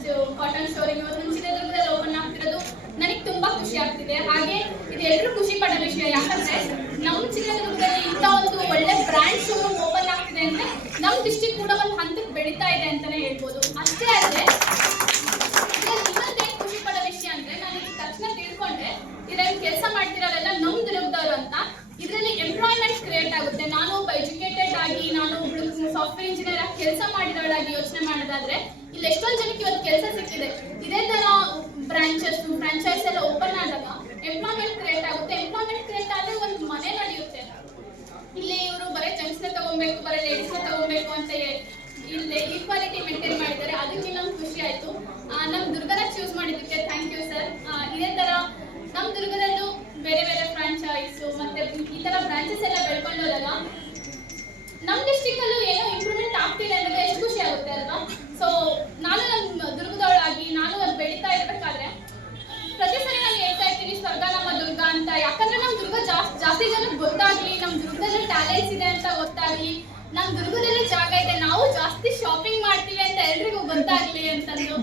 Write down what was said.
Raj cotton store ಇವತ್ತು ಚಿತ್ರದುರ್ಗದಲ್ಲಿ open ಆಗ್ತಿರೋದು ನನಗೆ ತುಂಬಾ ಖುಷಿ ಆಗ್ತಿದೆ. ಹಾಗೆ ಇದು ಎಲ್ಲರೂ ಖುಷಿ ಪಡೋ ವಿಷಯ. ಯಾಕಂದ್ರೆ ನಮ್ಮ ಚಿತ್ರದುರ್ಗದಲ್ಲಿ ಇಂಥ ಒಂದು ಒಳ್ಳೆ ಬ್ರ್ಯಾಂಡ್ ಶೋರೂಮ್ ಓಪನ್ ಆಗ್ತಿದೆ ಅಂದ್ರೆ ನಮ್ಮ ಡಿಸ್ಟ್ರಿಕ್ಟ್ ಕೂಡ ಒಂದು ಹಂತಕ್ಕೆ ಬೆಳೀತಾ ಇದೆ ಅಂತಾನೆ ಹೇಳ್ಬೋದು. ಅಷ್ಟೇ ಅಲ್ಲದೆ ಇನ್ನೊಂದೇ ಖುಷಿ ಪಡೋ ವಿಷಯ ಅಂದ್ರೆ ನಾನು ಈ ತಕ್ಷಣ ತಿಳ್ಕೊಂಡೆ ಇದರಲ್ಲಿ ಕೆಲಸ ಮಾಡ್ತಿರೋರೆಲ್ಲ ನಮ್ಮ ದುರ್ಗದವರು ಅಂತ. ಇದರಲ್ಲಿ ಎಂಪ್ಲಾಯ್ಮೆಂಟ್ ಕ್ರಿಯೇಟ್ ಆಗುತ್ತೆ. ನಾನು ಒಬ್ಬ ಎಜುಕೇಟೆಡ್ ಆಗಿ ನಾನು ಒಬ್ಳು ಸಾಫ್ಟ್ವೇರ್ ಇಂಜಿನಿಯರ್ ಆಗಿ ಕೆಲಸ ಮಾಡಿದವಳಾಗಿ ಯೋಚನೆ ಮಾಡೋದಾದ್ರೆ ಇಲ್ಲಿ ಎಷ್ಟೊಂದು ಜನಕ್ಕೆ ಇವತ್ತು ಕೆಲಸ ಸಿಕ್ಕಿದೆ. ಇದೇ ತರ ಬ್ರಾಂಚಸ್ ಫ್ರಾಂಚೈಸ್ ಎಲ್ಲ ಓಪನ್ ಆದಾಗ ಎಂಪ್ಲಾಯ್ಮೆಂಟ್ ಕ್ರಿಯೇಟ್ ಆಗುತ್ತೆ. ಎಂಪ್ಲಾಯ್ಮೆಂಟ್ ಕ್ರಿಯೇಟ್ ಆದ್ರೆ ಒಂದು ಮನೆ ನಡೆಯುತ್ತೆ. ಇಲ್ಲಿ ಇವರು ಬರೀ ಜೆಂಟ್ಸ್ ನ ತಗೊಬೇಕು, ಬರೀ ಲೇಡೀಸ್ ನ ತಗೊಬೇಕು ಅಂತ ಇಲ್ಲಿ ಈಕ್ವಾಲಿಟಿ ಮೇಂಟೈನ್ ಮಾಡಿದ್ದಾರೆ. ಅದಕ್ಕೆ ನಮ್ಗೆ ಖುಷಿ ಆಯ್ತು. ನಮ್ಮ ದುರ್ಗನ ಚೂಸ್ ಮಾಡಿದ್ದಕ್ಕೆ ಥ್ಯಾಂಕ್ ಯು ಸರ್. ಇದೇ ತರ ನಮ್ಮ ದುರ್ಗದಲ್ಲೂ ಬೇರೆ ಬೇರೆ ಫ್ರಾಂಚೈಸ್ ಮತ್ತೆ ಈ ತರ ಬ್ರಾಂಚಸ್ ಎಲ್ಲ ಬೆಳ್ಕೊಂಡು ಹೋದಾಗ ನಮ್ಮ ಡಿಸ್ಟ್ರಿಕ್ಟ್ ಅಲ್ಲೂ ಏನೋ ಇಂಪ್ರೂವ್ಮೆಂಟ್ ಆಗ್ತಿದೆ ಅಂದ್ರೆ ಎಷ್ಟು ಖುಷಿ ಆಗುತ್ತೆ ಅಲ್ವಾ? ಸೊ ನಾನು ನಮ್ಮ ದುರ್ಗದವಳಾಗಿ ನಾನು ಅದು ಬೆಳೀತಾ ಇರ್ಬೇಕಾದ್ರೆ ಪ್ರತಿ ಸರಿ ನಾನು ಹೇಳ್ತಾ ಇರ್ತೀನಿ ಸ್ವರ್ಗ ನಮ್ಮ ದುರ್ಗ ಅಂತ. ಯಾಕಂದ್ರೆ ನಮ್ಮ ದುರ್ಗ ಜಾಸ್ತಿ ಜನಕ್ಕೆ ಗೊತ್ತಾಗ್ಲಿ, ನಮ್ಮ ದುರ್ಗದಲ್ಲಿ ಟ್ಯಾಲೆಂಟ್ಸ್ ಇದೆ ಅಂತ ಗೊತ್ತಾಗ್ಲಿ, ನಮ್ಮ ದುರ್ಗದಲ್ಲಿ ಜಾಗ ಇದೆ, ನಾವು ಜಾಸ್ತಿ ಶಾಪಿಂಗ್ ಮಾಡ್ತೀವಿ ಅಂತ ಎಲ್ರಿಗೂ ಗೊತ್ತಾಗ್ಲಿ ಅಂತಂದು